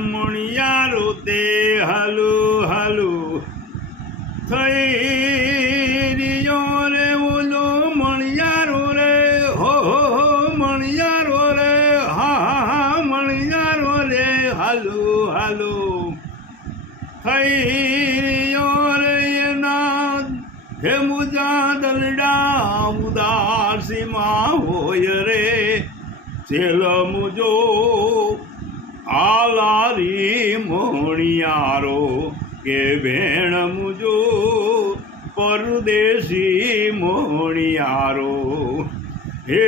મણિયારો તે હલુ હલુ થઈ રહ્યો રે ઓલો મણિયારો રે, હો હો હો, મણિયારો રે, હા હા હા, મણિયારો રે, હાલુ હાલુ થઈ રહ્યો રે એના હે મુજા દલડા ઉદાસીમાં હોય રે ચેલ મુજો આલારી મોણિયારો કે ભેણ મુજો પરદેશી મોણિયારો. હે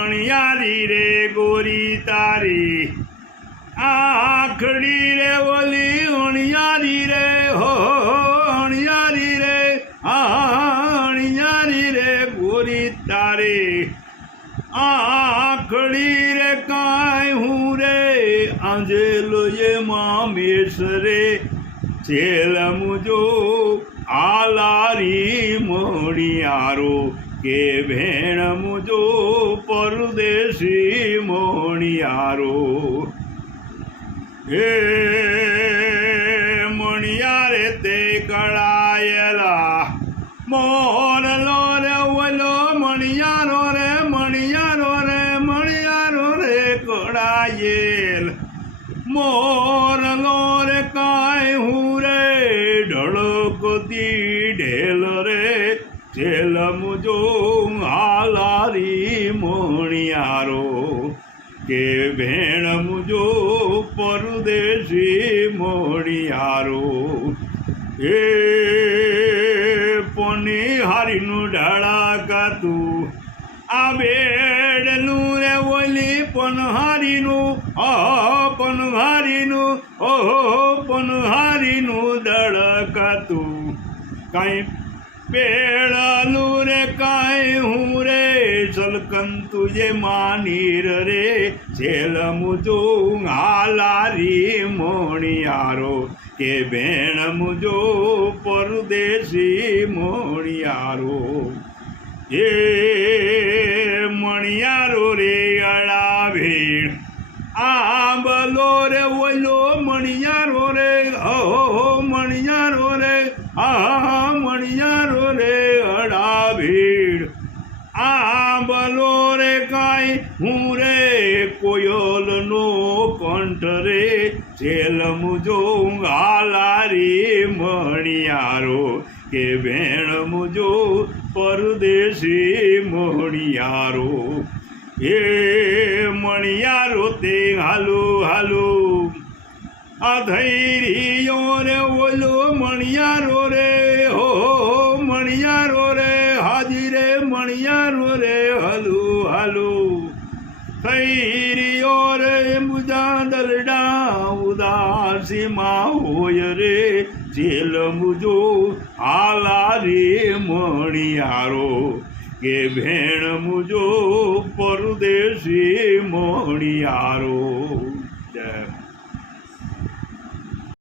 અણિયારી રે ગોરી તારી આખડી રે વલી અણિયારી રે હો, અણિયારી રે આ અણિયારી રે ગોરી તારી. આખડી રે કાંઈ હું રે? આજે લોયે મામેશ રે છેલ મુજો. આલારી મોણિયારો કે ભેણ મુજો. પરદેશી મોણિયારો. હે મણિયારે તે કળાયેલા મોર લો રે ઓલો મણિયારો મોર લોર રે હું રે ઢળકતી ઢેલ રે. છેલ મુજો હાલારી મોણિયારો, કે ભેણ મુજો પરદેશી મોણિયારો. એ પોની હારીનું ઢાળા કાતું આ ઓલી પનહારીનું ઓહો પનહારીનું ઓહો પનહારીનું દળકાતું કાંઈ પેળાલું રે, કાંઈ હું રે સલકન તુજે માનીર રે છેલ મુજો હાલારી મોણિયારો, કે ભેણ મુજો પરદેશી મોણિયારો. એ મણિયારો રે અહો મણિયારો રે આહા મણિયારો રે અડા ભીડ. આ આંબલો રે કાંઈ, હું રે કોયલનો કંઠ રે. છેલ મુજો હાલારી મણિયારો કે ભેણ મુજો પરદેશી મણિયારો એ મણિયારો તે હાલો હાલો આ ધૈર્યો રે ઓલો મણિયારો રે, હો મણિયારો રે હાજી રે મણિયારો રે, હલુ હલુ. થૈર્યો રે મુજા દલડા ઉદાસીમાં હોય રે, જેલ મુજો આલા રે મણિયારો. કે ભેણ મુજો પરદેશી મણિયારો. જય